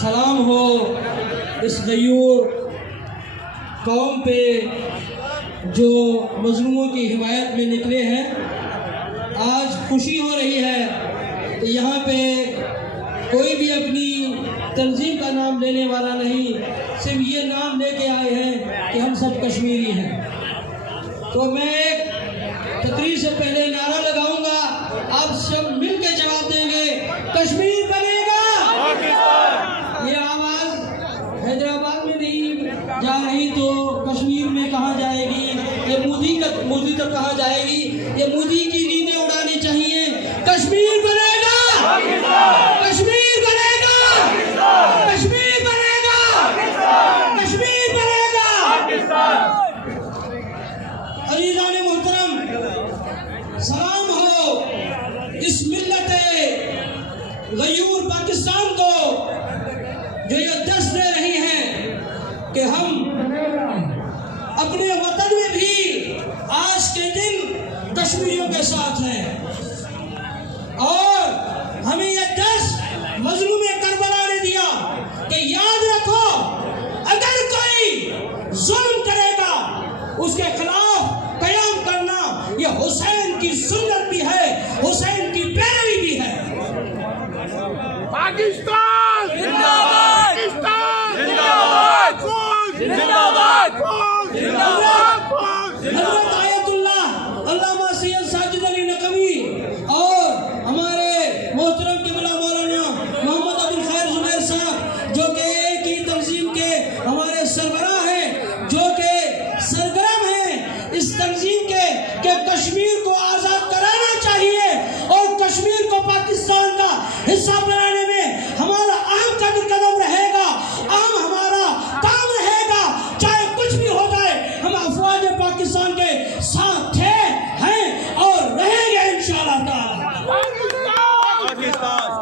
سلام ہو اس غیور قوم پہ جو مظلوموں کی حمایت میں نکلے ہیں۔ آج خوشی ہو رہی ہے کہ یہاں پہ کوئی بھی اپنی تنظیم کا نام لینے والا نہیں، صرف یہ نام لے کے آئے ہیں کہ ہم سب کشمیری ہیں۔ تو میں ایک تقریر سے پہلے نعرہ لگاؤں گا، آپ سب مل کے جواب دیں گے، کشمیر بنے گا۔ یہ آواز حیدرآباد میں نہیں جا رہی تو کشمیر میں کہاں جائے گی؟ یہ مودی تک کہاں جائے گی؟ یہ مودی کی نیندیں اڑانی چاہیے۔ کشمیر بنے گا، کشمیر بنے گا، کشمیر بنے گا، کشمیر بنے گا۔ عزیزان محترم، سلام ہو اس ملت غیور پاکستان کو جو یہ دست دے رہی ہے کہ ہم اپنے وطن میں بھی آج کے دن کشمیریوں کے ساتھ ہیں، اور ہمیں یہ دست مظلوم کربلا نے دیا کہ یاد رکھو اگر کوئی ظلم کرے گا اس کے خلاف قیام کرنا یہ حسین کی سنت بھی ہے، حسین کی پیروی بھی ہے۔ پاکستان زندہ باد، پاکستان زندہ باد، زندہ باد، زندہ باد۔ حضرت آیت اللہ علامہ سید ساجد علی نقوی اور ہمارے محترم قبلہ مولانا محمد عبد الخیر زبیر صاحب جو کہ ایک ہی تنظیم کے ہمارے سربراہ ہیں، جو کہ سرگرم ہیں اس تنظیم کے کہ کشمیر کو آزاد کرانا چاہیے اور کشمیر کو پاکستان کا حصہ بنانے میں ہمارا اہم قدم رہے گا، اہم ہمارا کام رہے گا، چاہے کچھ بھی ہو جائے ہم افواج پاکستان کے ساتھ